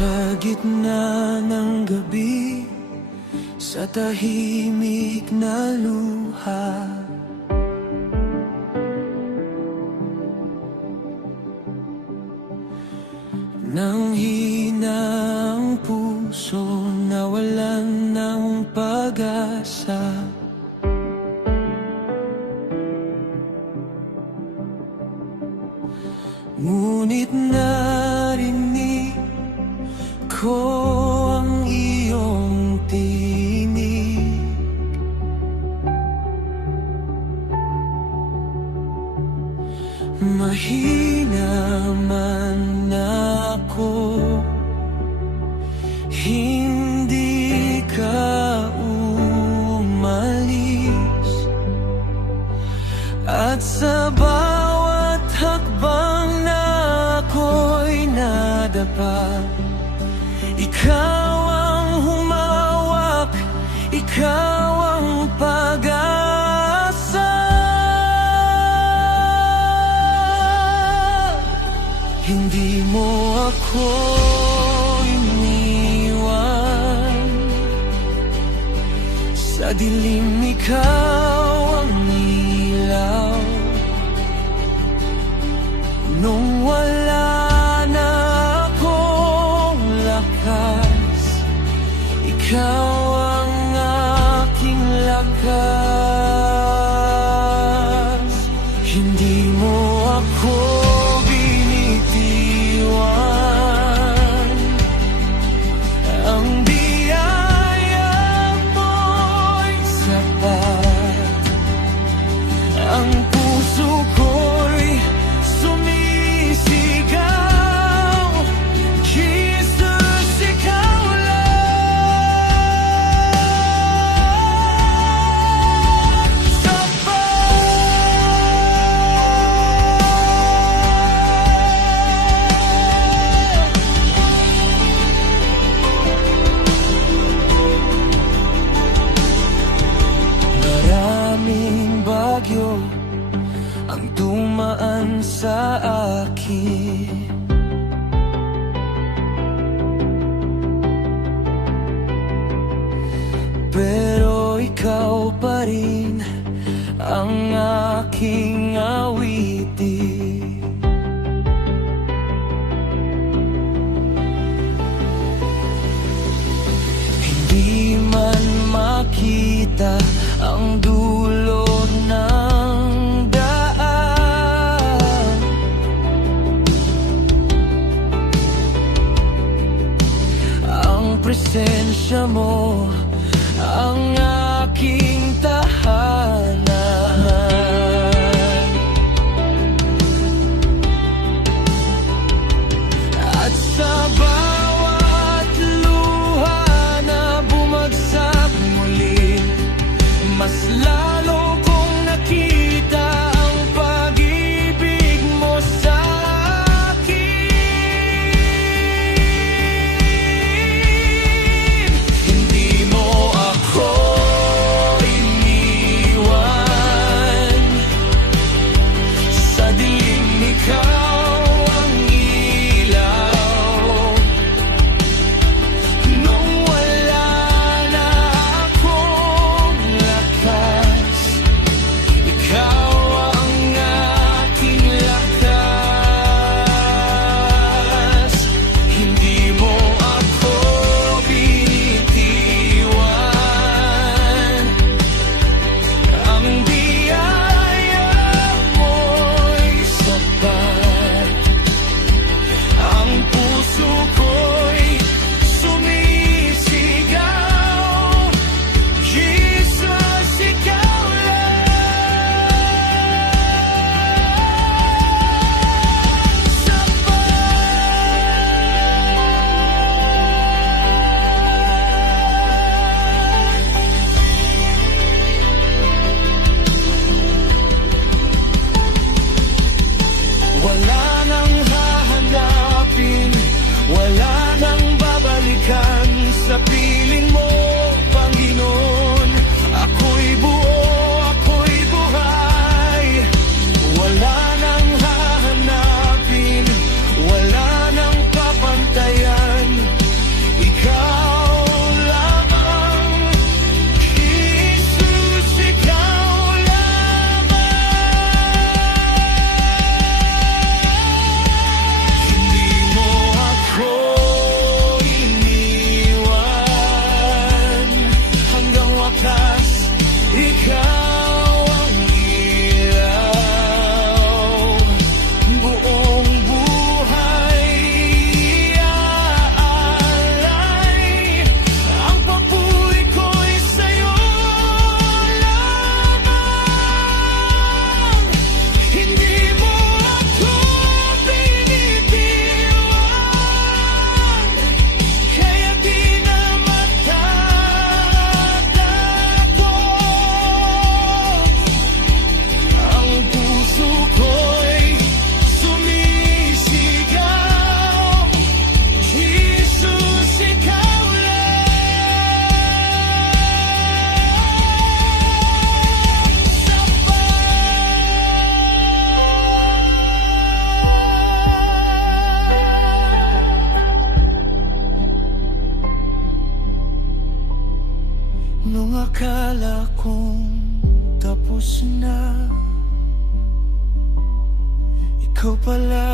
Sa gitna ng gabi, sa tahimik na luha, nang hina ang puso, nawalan ng pag-asa. Ngunit narinig ko ang iyong tinig, mahina man ako, hindi ka umalis. At sa bawat hakbang na ako'y nadapa, ikaw ang humawak, ikaw ang pag-asa. Hindi mo ako iniwan, sa dilim ikaw ang ilaw. Nung wala na akong lakas, ikaw ang aking lakas. Hindi mo ako binitiwan, ang biyaya mo'y sapat. Ang puso ko'y sumisigaw, Jesus, ikaw lang sapat. Maraming bagyo ang dumaan sa akin, pero ikaw pa rin ang aking awitin. Hindi man makita ang dulo ng daan, ang presensya mo ang aking tahanan. At sa bawat luha na bumagsak muli, mas lalo kong nakita ang pag-ibig mo sa akin. Hindi mo ako iniwan, sa dilim ikaw ang ilaw.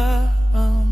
lang